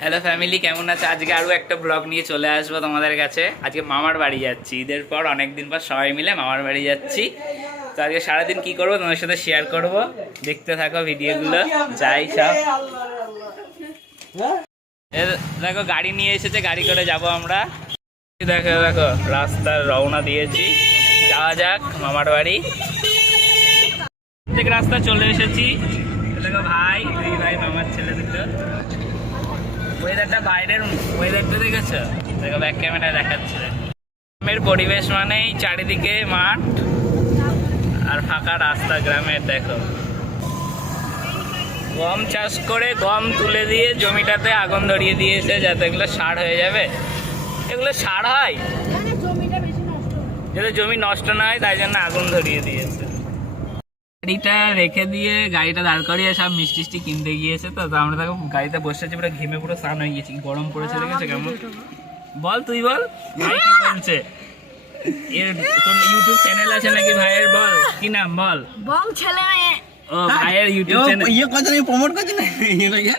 Hello family কেমন আছে? আজকে আরও একটা ব্লগ নিয়ে চলে আসব তোমাদের কাছে। আজকে মামার বাড়ি যাচ্ছি। ঈদের পর অনেক দিন পর সবাই মিলে মামার বাড়ি যাচ্ছি। তো আজকে সারাদিন কি করব তোমাদের সাথে শেয়ার করব? দেখতে থাকো ভিডিওগুলো। যাই সব। দেখো, গাড়ি নিয়ে এসেছে, গাড়ি করে যাব আমরা। দেখো দেখো রাস্তার রওনা দিয়েছি। যাওয়া যাক, মামার বাড়ি। প্রত্যেক রাস্তা চলে এসেছি। দেখো, ভাই ভাই, মামার ছেলে দুটো। ওয়েদারটা বাইরের ওয়েদারটা দেখেছ? দেখো ব্যাক ক্যামেরায় দেখাচ্ছে। গ্রামের পরিবেশ মানেই চারিদিকে মাঠ আর ফাঁকা রাস্তা গ্রামের দেখো। গম চাষ করে গম তুলে দিয়ে জমিটাতে আগুন ধরিয়ে দিয়েছে যাতে এগুলো সার হয়ে যাবে। এগুলো সার হয়? মানে যাতে জমি নষ্ট না হয় তাই জন্য আগুন ধরিয়ে দিয়েছে। গাড়িটা রেখে দিয়ে গাড়িটা দাঁড় করিয়ে সব মিষ্টি টিষ্টি কিনতে গিয়েছে তো আমরা দেখো গাড়িতে বসে আছি পুরো ঘেমে পুরো স্নান হয়ে গেছি গরম পড়েছে দেখেছ কেমন? বল। তুই বল ভাই কি বলছে? এর তোর ইউটিউব চ্যানেল আছে নাকি ভাইয়ের? বল কি নাম বল? বং ছেলে মেয়ে। ও ভাইয়ের ইউটিউব চ্যানেল ইয়ে কথা আমি প্রমোট করছি না ইয়ে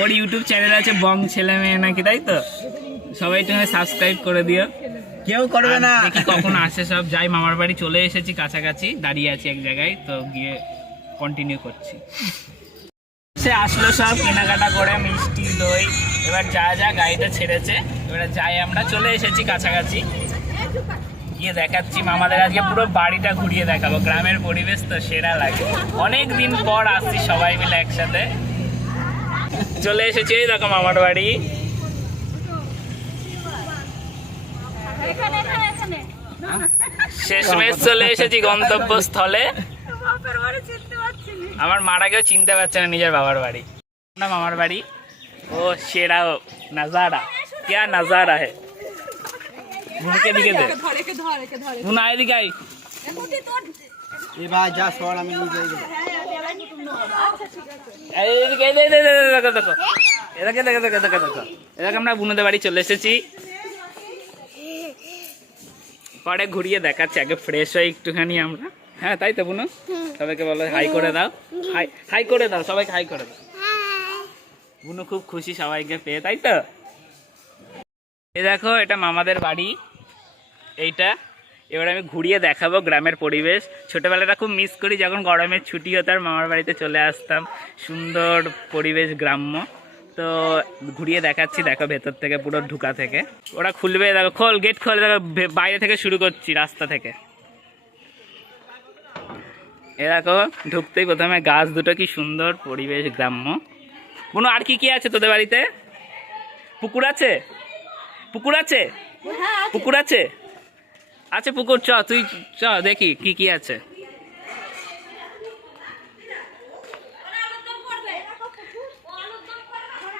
ওর ইউটিউব চ্যানেল আছে বং ছেলে মেয়ে নাকি তাই তো? সবাই তুমি সাবস্ক্রাইব করে দিও। কেউ করবে না। দেখি কখন আসে সব। যাই মামার বাড়ি চলে এসেছি কাছাকাছি দাঁড়িয়ে আছি এক জায়গায় তো গিয়ে কন্টিনিউ করছি। সে আসলো সব কেনাকাটা করে মিষ্টি দই। এবার যা যা গাড়িটা ছেড়েছে এবার যাই আমরা। চলে এসেছি কাছাকাছি। গিয়ে দেখাচ্ছি মামাদের আজকে পুরো বাড়িটা ঘুরিয়ে দেখাবো। গ্রামের পরিবেশ তো সেরা লাগে। অনেক দিন পর আসছি সবাই মিলে একসাথে। চলে এসেছি এই দেখো মামার বাড়ি এখানে এখানে এখানে শেষমেশ চলে এসেছি গন্তব্যস্থলে আমার মারা কেউ চিনতে পারছে না নিজের বাবার বাড়ি না মামার বাড়ি ও সেরা নাজারা ক্যা নাজারা হ্যাঁ ভুনকে দিকে দেখো দেখো দেখো এদিকে দেখো দেখো দেখো দেখো আমরা বুনুদের বাড়ি চলে এসেছি পরে ঘুরিয়ে দেখাচ্ছি, আগে ফ্রেশ হয়ে একটুখানি আমরা। হ্যাঁ তাই তো বুনু সবাইকে বলো হাই করে দাও। হাই হাই করে দাও, সবাইকে হাই করে দাও। বুনু খুব খুশি সবাইকে পেয়ে, তাই তো? এই দেখো, এটা মামাদের বাড়ি। এইটা। এবার আমি ঘুরিয়ে দেখাবো গ্রামের পরিবেশ। ছোটবেলাটা খুব মিস করি, যখন গরমের ছুটি হতো আর মামার বাড়িতে চলে আসতাম। সুন্দর পরিবেশ, গ্রাম্য। তো ঘুরিয়ে দেখাচ্ছি দেখো ভেতর থেকে পুরো ঢুকা থেকে। ওরা খুলবে দেখো খোল গেট খোল দেখো বাইরে থেকে শুরু করছি রাস্তা থেকে। এ দেখো ঢুকতেই প্রথমে গাছ দুটো কি সুন্দর পরিবেশ গ্রাম্য। কোনো আর কি কি আছে তোদের বাড়িতে? পুকুর আছে? পুকুর আছে। পুকুর আছে? আছে পুকুর চ তুই চ দেখি কি কি আছে।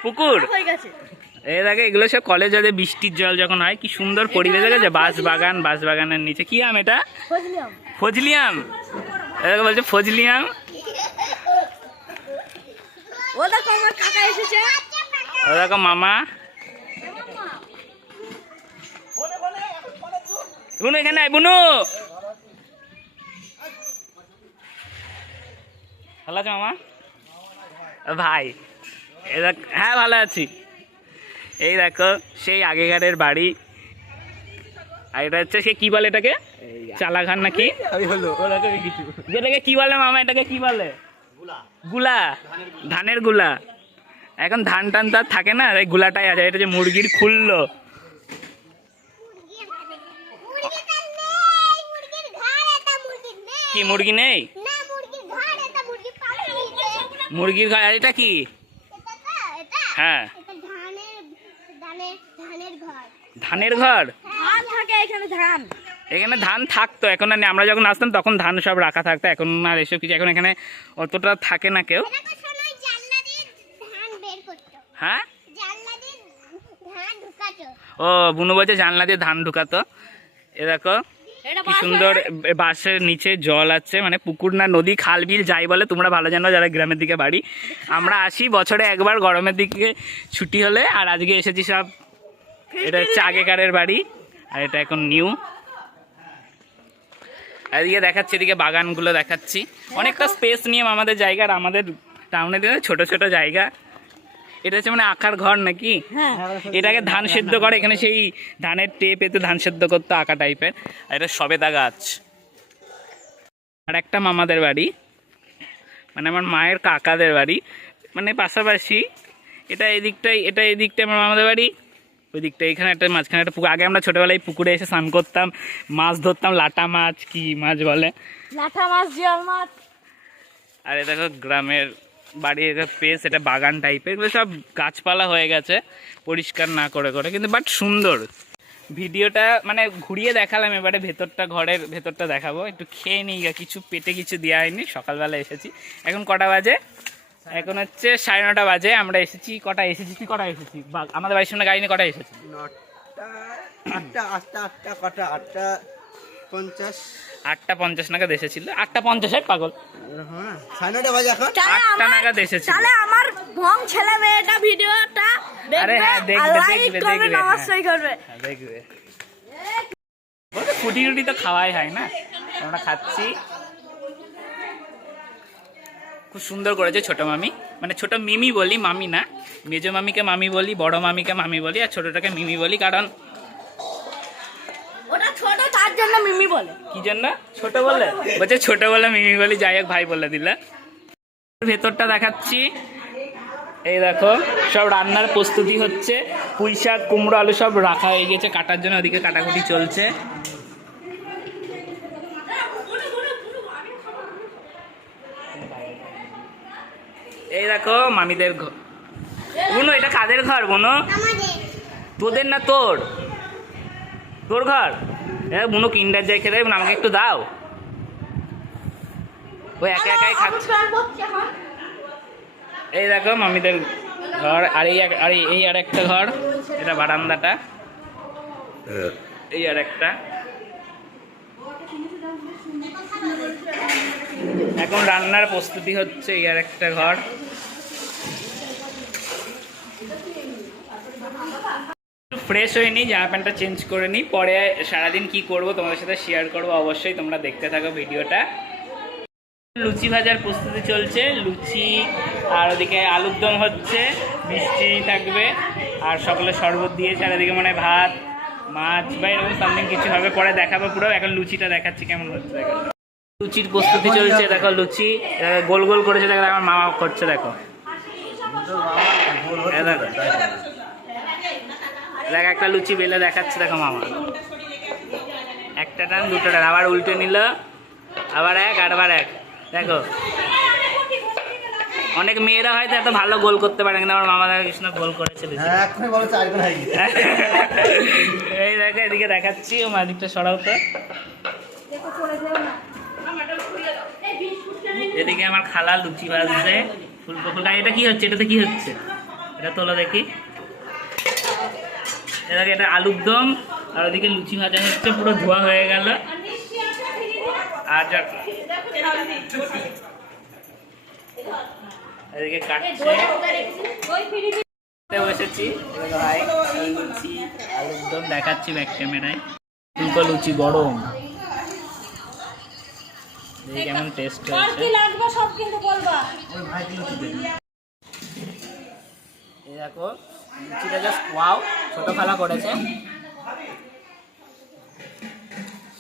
পুকুর? এই দেখে এগুলো সব কলেজে বৃষ্টির জল যখন হয় কি সুন্দর পরিবেশ দেখেছে? বাঁশ বাগান বাঁশ বাগানের নিচে। কি আম এটা? ফজলিয়াম। এটাকে বলছে ফজলিয়াম। দেখো মামা। বুনু এখানে আয় বুনু। ভালো আছো মামা? ভাই। হ্যাঁ ভালো আছি। এই দেখো সেই আগেকারের বাড়ি। আর এটা হচ্ছে সে কি বলে এটাকে? চালাঘান নাকি? যেটাকে কি বলে মামা এটাকে কি বলে? গুলা। ধানেরগুলা। এখন ধান টান তো আর থাকে না এই গুলাটাই আছে এটা যে মুরগির খুললো। কি মুরগি নেই? মুরগির ঘর এটা কি? হ্যাঁ। ধানের ঘর। ধান থাকে এখানে ধান। এখানে ধান থাকতো এখন আর আমরা যখন আসতাম তখন ধান সব রাখা থাকতো। এখন আর এসব কিছু এখন এখানে অতটা থাকে না কেউ। হ্যাঁ? ও বুনু বলছে জানলা দিয়ে ধান ঢুকাতো। এ দেখো। কি সুন্দর বাঁশের নিচে জল আছে মানে পুকুর না নদী খাল বিল যাই বলে তোমরা ভালো জানো যারা গ্রামের দিকে বাড়ি। আমরা আসি বছরে একবার গরমের দিকে ছুটি হলে আর আজকে এসেছি সব এটা হচ্ছে আগেকারের বাড়ি আর এটা এখন নিউ। এদিকে দেখাচ্ছি এদিকে বাগানগুলো দেখাচ্ছি। অনেকটা স্পেস নিয়ে আমাদের জায়গা আর আমাদের টাউনে দিকে ছোট ছোট জায়গা। এটা হচ্ছে মানে আঁকার ঘর নাকি? হ্যাঁ। এটাকে ধান সেদ্ধ করে এখানে সেই ধানের টেপ এতে ধান সেদ্ধ করতো আঁকা টাইপের আর এটা সবেদা গাছ। আর একটা মামাদের বাড়ি। মানে আমার মায়ের কাকাদের বাড়ি। মানে পাশাপাশি এটা এদিকটাই এটা এদিকটাই আমার মামাদের বাড়ি। ওই দিকটা এখানে একটা মাঝখানে একটা পুকুর। আগে আমরা ছোটোবেলায় পুকুরে এসে স্নান করতাম মাছ ধরতাম লাটা মাছ কি মাছ বলে? লাঠা মাছ জিয়াল মাছ। আর এ দেখো গ্রামের বাড়ির পেস এটা বাগান টাইপের এগুলো সব গাছপালা হয়ে গেছে, পরিষ্কার না করে করে, কিন্তু বাট সুন্দর। ভিডিওটা মানে ঘুরিয়ে দেখালাম, এবারে ভেতরটা, ঘরের ভেতরটা দেখাবো। একটু খেয়ে নিই গা কিছু পেটে কিছু দেওয়া হয়নি, সকালবেলা এসেছি। এখন কটা বাজে? এখন হচ্ছে সাড়ে নটা বাজে, আমরা এসেছি, কটা এসেছি? তুই কটা এসেছি? আমাদের বাড়ির সামনে গাড়ি নিয়ে কটা এসেছি আটটা আটটা আটটা, কটা, আটটা পঞ্চাশ আটটা পঞ্চাশ নাগাদ এসেছিল। আটটা পঞ্চাশের পাগল। হ্যাঁ আটটা আমার নাগাদ এসেছিল। তাহলে আমার ভং ছেলে মেয়েটা ভিডিওটা আরে হ্যাঁ, দেখবে, দেখবে, করবে দেখবে, অবশ্যই করবে। হ্যাঁ, দেখবে। ফুটি টুটি তো খাওয়াই হয় না। আমরা খাচ্ছি। খুব সুন্দর করেছে ছোট মামি। মানে ছোট মিমি বলি মামি না। মেজো মামিকে মামি বলি বড় মামিকে মামি বলি আর ছোটটাকে মিমি বলি কারণ জন্য মিমি বলে? কি জন্য? ছোট বলে? বলছে ছোট বলে মিমি বলি যাই হোক ভাই বলে দিলে। ভেতরটা দেখাচ্ছি। এই দেখো সব রান্নার প্রস্তুতি হচ্ছে। পুঁই শাক কুমড়ো আলু সব রাখা হয়ে গেছে কাটার জন্য ওদিকে কাটাকুটি চলছে। এই দেখো মামিদের ঘর বুনো এটা কাদের ঘর বুনো? তোদের না তোর? তোর ঘর? হ্যাঁ বুনো কিন্ডার যাই খেতে দেবে, আমাকে একটু দাও। ওই একা একাই খাচ্ছে। এই দেখো মামিদের ঘর আর এই আর এই- এই আর একটা ঘর এটা বারান্দাটা। এই আর একটা। এখন রান্নার প্রস্তুতি হচ্ছে এই আর একটা ঘর। ফ্রেশ হয়ে নিই জামা প্যান্টটা চেঞ্জ করে নিই। পরে সারাদিন কি করব তোমাদের সাথে শেয়ার করব অবশ্যই তোমরা দেখতে থাকো ভিডিওটা। লুচি ভাজার প্রস্তুতি চলছে লুচি আর ওদিকে আলুর দম হচ্ছে মিষ্টি থাকবে আর সকলে শরবত দিয়ে চারিদিকে মানে ভাত মাছ বা এরকম সামথিং কিছু হবে পরে দেখাবো পুরো। এখন লুচিটা দেখাচ্ছি কেমন হচ্ছে দেখো। লুচির প্রস্তুতি চলছে দেখো লুচি গোল গোল করেছে দেখো আমার মামা করছে দেখো। দেখো। দেখ একটা লুচি বেলে দেখাচ্ছে দেখো মামা। একটা টান দুটো টান আবার উল্টে নিল আবার এক আর আবার এক। দেখো। অনেক মেয়েরা হয়তো এত ভালো গোল করতে পারে কিন্তু আমার মামা দেখা কৃষ্ণ গোল করেছে। হ্যাঁ এই দেখো এদিকে দেখাচ্ছি ও মাদিকটা সরাও তো। এদিকে আমার খালা লুচি ফুলকো ফুলকা এটা কি হচ্ছে? এটাতে কি হচ্ছে? এটা তোলো দেখি। এদিকে এটা আলুর দম আর ওদিকে লুচি ভাজা হচ্ছে পুরো ধোয়া হয়ে গেল। আর এদিকে কাটছে। বসেছি। এদিকে ভাই লুচি আলুর দম দেখাচ্ছি ব্যাক ক্যামেরায় ফুলকো লুচি গরম। কেমন টেস্ট হয়েছে। এই দেখো লুচিটা জাস্ট ওয়াও ছোট খালা করেছে।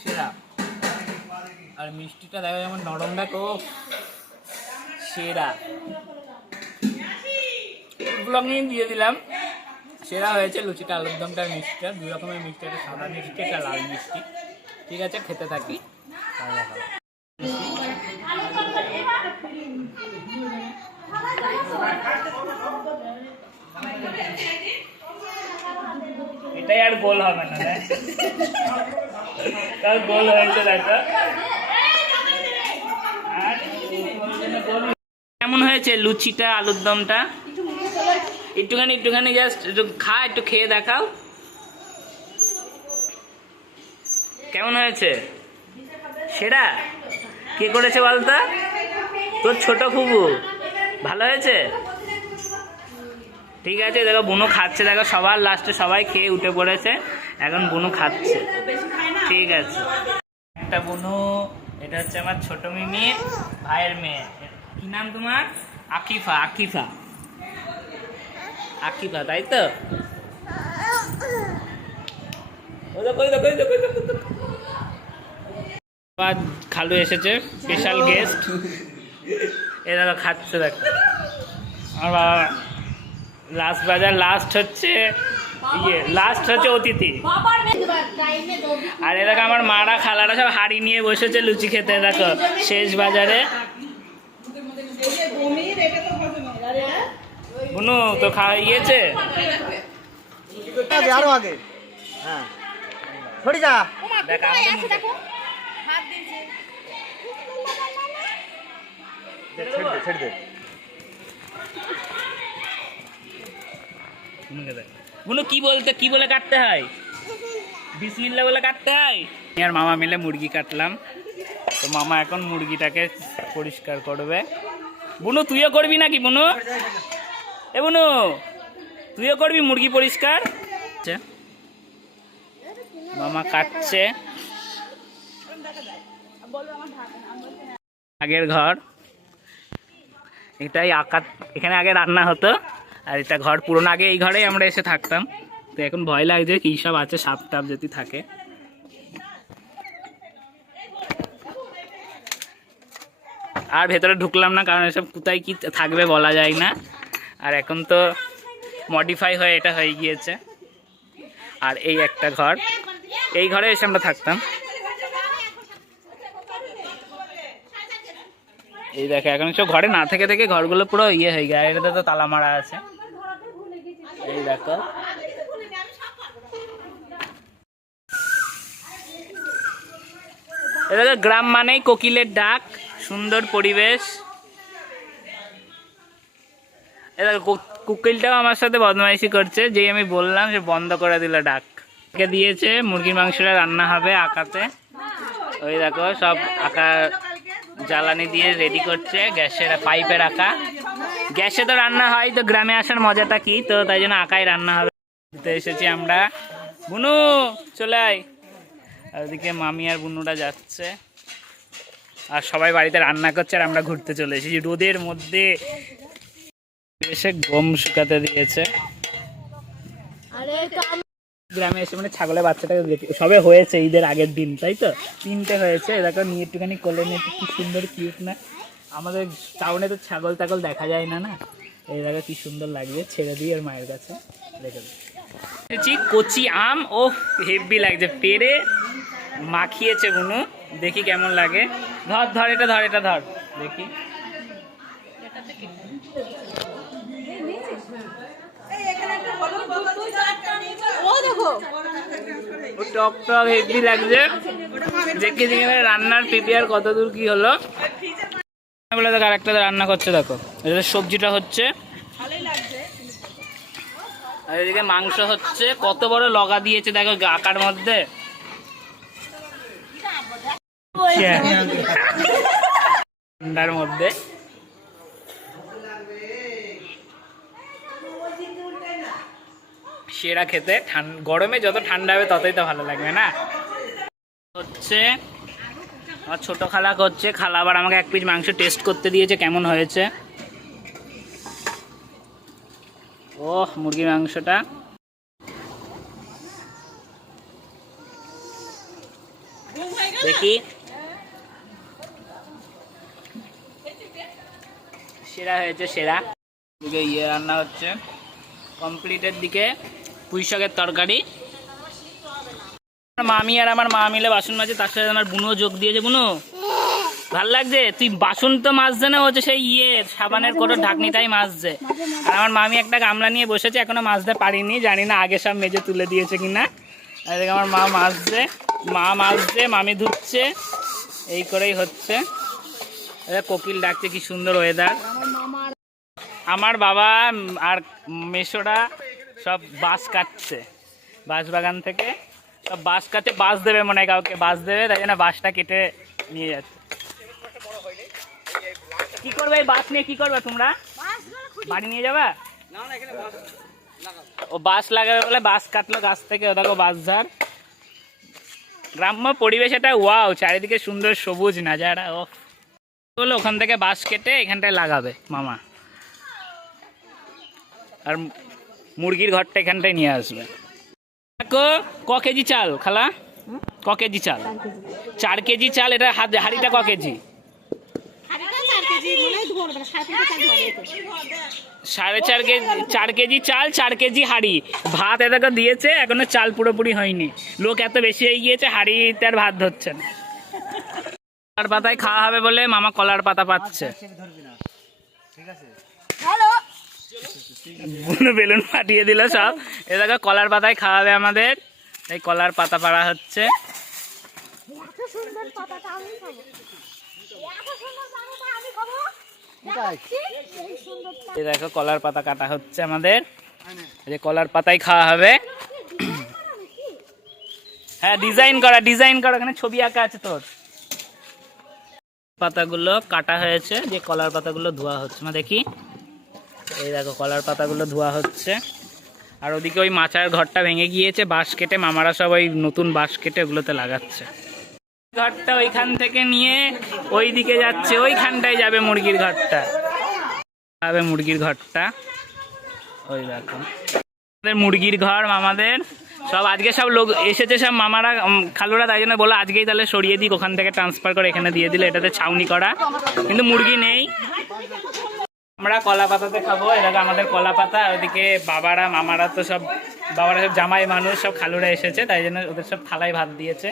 সেরা। আর মিষ্টিটা দেখো যেমন নরম, দেখো। সেরা। ব্লগিং দিয়ে দিলাম। সেরা হয়েছে লুচিটা, আলুর দমটা, মিষ্টিটা। দুই রকমের মিষ্টি একটা সাদা মিষ্টি একটা লাল মিষ্টি। ঠিক আছে, খেতে থাকি। তাহলে দেখাবো। এটাই আর গোল হবে না। তার গোল হয়েছে দেখো কেমন হয়েছে লুচিটা, আলুর দমটা? একটুখানি একটুখানি জাস্ট একটু খা, একটু খেয়ে দেখাও। কেমন হয়েছে? সেরা? কে করেছে বলতো? তোর ছোট ফুবু। ভালো হয়েছে? ঠিক আছে, দেখো বুনু খাচ্ছে, দেখো সবার লাস্টে সবাই খেয়ে উঠে পড়েছে, এখন বুনু খাচ্ছে। ঠিক আছে। একটা বুনু, এটা হচ্ছে আমার ছোট মিমির ভাইয়ের মেয়ে। কি নাম তোমার? আকিফা আকিফা। আকিফা, তাই তো? খালু এসেছে স্পেশাল গেস্ট এ দেখো, খাচ্ছে, দেখো। আমার বাবা লাস্ট বাজার লাস্ট হচ্ছে ইয়ে লাস্ট হচ্ছে অতিথি। আর এ দেখো আমার মারা খালারা সব হাড়ি নিয়ে বসেছে লুচি খেতে দেখো শেষ বাজারে। বুনু তো খাওয়া গিয়েছে আরও আগে। হ্যাঁ। সরি যা। দেখো ছেড়ে দে ছেড়ে দে বুনুকে দেখ। বুনু কি বলতে, কি বলে কাটতে হয়? বিসমিল্লা বলে কাটতে হয়? আর মামা মিলে মুরগি কাটলাম। তো মামা এখন মুরগিটাকে পরিষ্কার করবে। বুনু, তুইও করবি নাকি, বুনু? এ বুনু, তুইও করবি মুরগি পরিষ্কার। মামা কাটছে। আগের ঘর। এটাই আঁকা এখানে আগে রান্না হতো। আর এটা ঘর পুরোনো, আগে এই ঘরেই আমরা এসে থাকতাম। তো এখন ভয় লাগছে কী সব আছে, সাপ টাপ যদি থাকে। আর ভেতরে ঢুকলাম না, কারণ এসব কোথায় কি থাকবে বলা যায় না। আর এখন তো মডিফাই হয়ে, এটা হয়ে গিয়েছে। আর এই একটা ঘর। এই ঘরে এসে আমরা থাকতাম। এই দেখো, এখন সব ঘরে না থেকে থেকে ঘরগুলো পুরো ইয়ে হয়ে গেছে এটাতে তো তালা মারা আছে। এই দেখো। এ দেখো, গ্রাম মানেই কোকিলের ডাক, সুন্দর পরিবেশ। এ দেখো কোকিলটাও আমার সাথে বদমাইশি করছে, যেই আমি বললাম যে বন্ধ করে দিল ডাক। দিয়েছে, মুরগির মাংসটা রান্না হবে আকাতে। ওই দেখো, সব আঁকা জ্বালানি দিয়ে রেডি করছে, গ্যাসের পাইপে রাখা। গ্যাসে তো রান্না হয়, তো গ্রামে আসার মজাটা কি? তো তাই জন্য আঁকাই রান্না হবে। এসেছি আমরা। বুনু, চলে আয়। আর ওদিকে মামি আর বুনুটা যাচ্ছে। আর সবাই বাড়িতে রান্না করছে আর আমরা ঘুরতে চলে এসেছি। রোদের মধ্যে এসে গম শুকাতে দিয়েছে। গ্রামে এসে মানে ছাগলের বাচ্চাটাকে দেখি সবে হয়েছে ঈদের আগের দিন, তাই তো? তিনটে হয়েছে দেখো নিয়ে একটুখানি কোলে নিয়ে কি সুন্দর কিউট না? আমাদের টাউনে তো ছাগল টাগল দেখা যায় না না? এই দেখো কি সুন্দর লাগছে, ছেড়ে দিই আর মায়ের কাছে। রেখে দিই। কচি আম ও হেভি লাগছে, পেরে মাখিয়েছে বুনু দেখি কেমন লাগে। ধর ধর, এটা ধর এটা ধর, দেখি ও দেখো ও টক টক হেভি লাগছে। দেখি দেখি রান্নার প্রিপেয়ার কত দূর কি হলো। বলে দেখো, আরেকটা রান্না করছে, দেখো। এটা সবজিটা হচ্ছে। আর এদিকে মাংস হচ্ছে। কত বড় লগা দিয়েছে, দেখো, আকার মধ্যে। ঠান্ডার মধ্যে। সেরা খেতে। গরমে যত ঠান্ডা হবে ততই তো ভালো লাগবে, না? হচ্ছে, আমার ছোট খালা করছে খালা আবার আমাকে এক পিস মাংস টেস্ট করতে দিয়েছে, কেমন হয়েছে? ও মুরগির মাংসটা। দেখি। সেরা হয়েছে, সেরা। ইয়ে রান্না হচ্ছে। কমপ্লিটের দিকে পুঁই শাকের তরকারি। আমার মামি আর আমার মা মিলে বাসন মাজে, তার সাথে আমার বুনো যোগ দিয়েছে, বুনো। ভালো লাগছে? তুই বাসন তো মাজছে না হচ্ছে সেই ইয়ে সাবানের কোনো ঢাকনিটাই মাজছে। আর আমার মামি একটা গামলা নিয়ে বসেছে, এখনও মাজতে পারিনি, জানি না আগে সব মেজে তুলে দিয়েছে কিনা। এদিকে আমার মা মাজছে মা মাজছে, মামি ধুচ্ছে, এই করেই হচ্ছে। কোকিল ডাকছে, কি সুন্দর ওয়েদার আমার বাবা আর মেশোরা সব বাঁশ কাটছে। বাঁশ বাগান থেকে সব বাঁশ কাটে, বাঁশ দেবে মনে হয় কাউকে, বাঁশ দেবে, তাই জন্য বাঁশটা কেটে নিয়ে যাচ্ছে। কি করবে এই বাঁশ নিয়ে, কি করবে তোমরা? বাড়ি নিয়ে যাবা? ও বাঁশ লাগাবে বলে বাঁশ কাটলো গাছ থেকে, ও দেখো বাঁশ ঝাড়। গ্রাম্য পরিবেশ এটা ওয়াও চারিদিকে সুন্দর সবুজ নাজারা, ও। বলে ওখান থেকে বাঁশ কেটে এখানটায় লাগাবে মামা। আর মুরগির ঘরটা এখানটায় নিয়ে আসবে। দেখো ক কেজি চাল খালা? ক কেজি চাল? চার কেজি। চাল এটা হাত হাড়িটা ক কেজি? সাড়ে চার কেজি চার কেজি চাল চার কেজি হাড়ি। ভাত এটাকে দিয়েছে এখনও চাল পুরোপুরি হয়নি। লোক এত বেশি হয়ে গিয়েছে হাড়িতে আর ভাত ধরছে না। কলার পাতায় খাওয়া হবে বলে মামা কলার পাতা পাচ্ছে। বুনো বেলুন ফাটিয়ে দিল সব। এ দেখো, কলার পাতায় খাওয়াবে আমাদের। এই কলার পাতা পাড়া হচ্ছে। দেখো, কলার পাতা কাটা হচ্ছে আমাদের। যে কলার পাতাই খাওয়া হবে। হ্যাঁ ডিজাইন করা ডিজাইন করা। এখানে ছবি আঁকা আছে তোর। পাতাগুলো কাটা হয়েছে। যে কলার পাতাগুলো ধোয়া হচ্ছে। না দেখি। এই দেখো, কলার পাতাগুলো ধোয়া হচ্ছে। আর ওদিকে ওই মাচার ঘরটা ভেঙে গিয়েছে, বাঁশ কেটে মামারা সব ওই নতুন বাঁশ কেটে ওগুলোতে লাগাচ্ছে। ঘরটা ওইখান থেকে নিয়ে ওই দিকে যাচ্ছে, ওইখানটায় যাবে মুরগির ঘরটা। যাবে মুরগির ঘরটা। ওই দেখো। আমাদের মুরগির ঘর, মামাদের। সব আজকে সব লোক এসেছে, সব মামারা খালুরা, তাই জন্য বলো আজকেই তাহলে সরিয়ে দিই ওখান থেকে ট্রান্সফার করে এখানে দিয়ে দিলে, এটাতে ছাউনি করা। কিন্তু মুরগি নেই। আমরা কলা পাতাতে খাব এটাকে আমাদের কলা পাতা, ওদিকে বাবারা, মামারা তো সব, বাবারা সব জামাই মানুষ, সব খালুরা এসেছে, তাই জন্য ওদের সব থালায় ভাত দিয়েছে।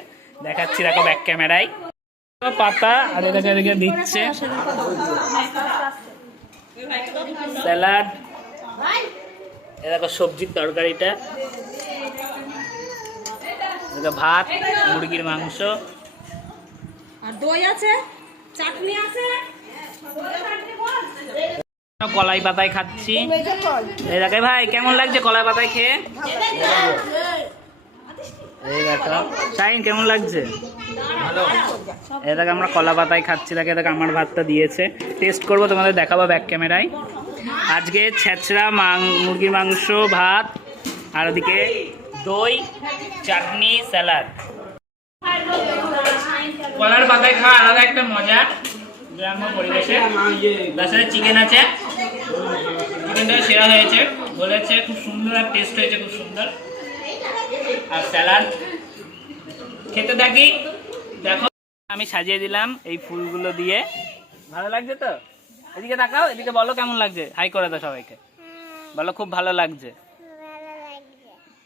দেখাচ্ছি দেখো ব্যাক ক্যামেরায় পাতা, আর এটাকে এদিকে দিচ্ছে। স্যালাড। এ দেখো সবজির তরকারিটা। ভাত, মুরগির মাংস। আর দই আছে, চাটনি আছে। কলাই পাতায় খাচ্ছি। এই দেখে ভাই কেমন লাগছে কলাই পাতায় খেয়ে? এই দেখো। শাইন কেমন লাগছে? এই দেখো আমরা কলা পাতায় খাচ্ছি। দেখে দেখো আমার ভাতটা দিয়েছে। টেস্ট করব তোমাদের দেখাবো ব্যাক ক্যামেরায় আজকে ছেঁচড়া মাং মুরগির মাংস ভাত আর ওদিকে দই চাটনি স্যালাড। কলার পাতায় খাওয়া আলাদা একটা মজা। গ্রাম্য পরিবেশে। তার সাথে চিকেন আছে। চিকেনটা সেরা হয়েছে। বলেছে খুব সুন্দর আর টেস্ট হয়েছে খুব সুন্দর। আর স্যালাড খেতে থাকি। দেখো, আমি সাজিয়ে দিলাম এই ফুলগুলো দিয়ে। ভালো লাগছে তো? এদিকে তাকাও, এদিকে বলো কেমন লাগছে? হাই করে দাও সবাইকে। বলো খুব ভালো লাগছে।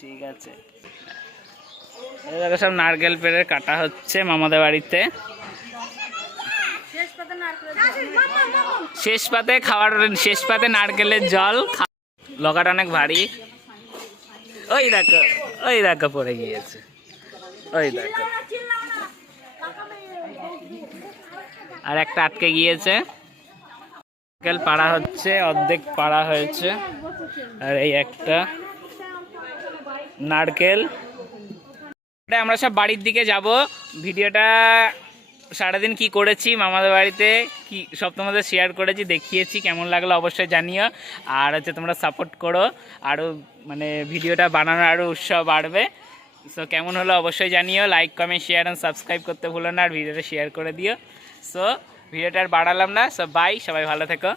ঠিক আছে। দেখো সব নারকেল পেড়ে কাটা হচ্ছে মামাদের বাড়িতে। শেষ পাতে খাওয়ার, শেষ পাতে নারকেলের জল লকাটা অনেক ভারী। ওই দেখো ওই দেখো পড়ে গিয়েছে। ওই দেখো। আর একটা আটকে গিয়েছে। নারকেল পাড়া হচ্ছে, অর্ধেক পাড়া হয়েছে। আর এই একটা নারকেল। আমরা সব বাড়ির দিকে যাব। ভিডিওটা সারাদিন কি করেছি, মামাদের বাড়িতে কি সব তোমাদের শেয়ার করেছি, দেখিয়েছি, কেমন লাগল অবশ্যই জানিও। আর হচ্ছে তোমরা সাপোর্ট করো আরও মানে ভিডিওটা বানানোর আরও উৎসাহ বাড়বে। সো কেমন হলো অবশ্যই জানিও like comment share and subscribe করতে ভুলো না, আর ভিডিওটা শেয়ার করে দিও। সো ভিডিওটা আর বাড়ালাম না সো বাই সবাই ভালো থেকো।